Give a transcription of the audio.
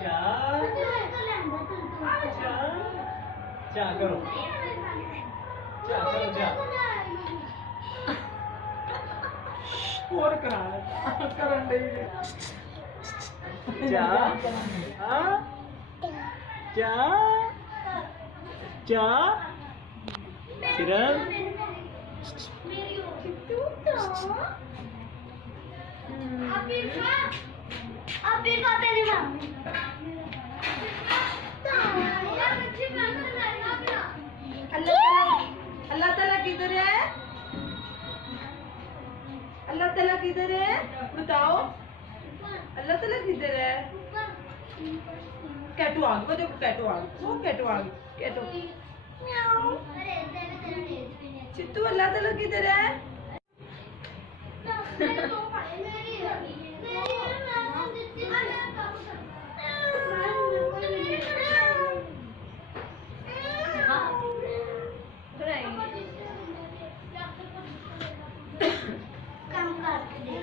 चा चा चा करो चा करो चा ਹੋਰ ਕਰਾ ਕਰਨ ਦੇ चा हाँ चा चा सिरन अल्लाह ताला किधर है? अल्लाह ताला किधर है? बताओ अल्लाह ताला किधर है? कैटू आ गई, वो देखो कैटू आ गई, वो कैटू आ गई, कैटू चित्तू अल्लाह ताला किधर है? काम करते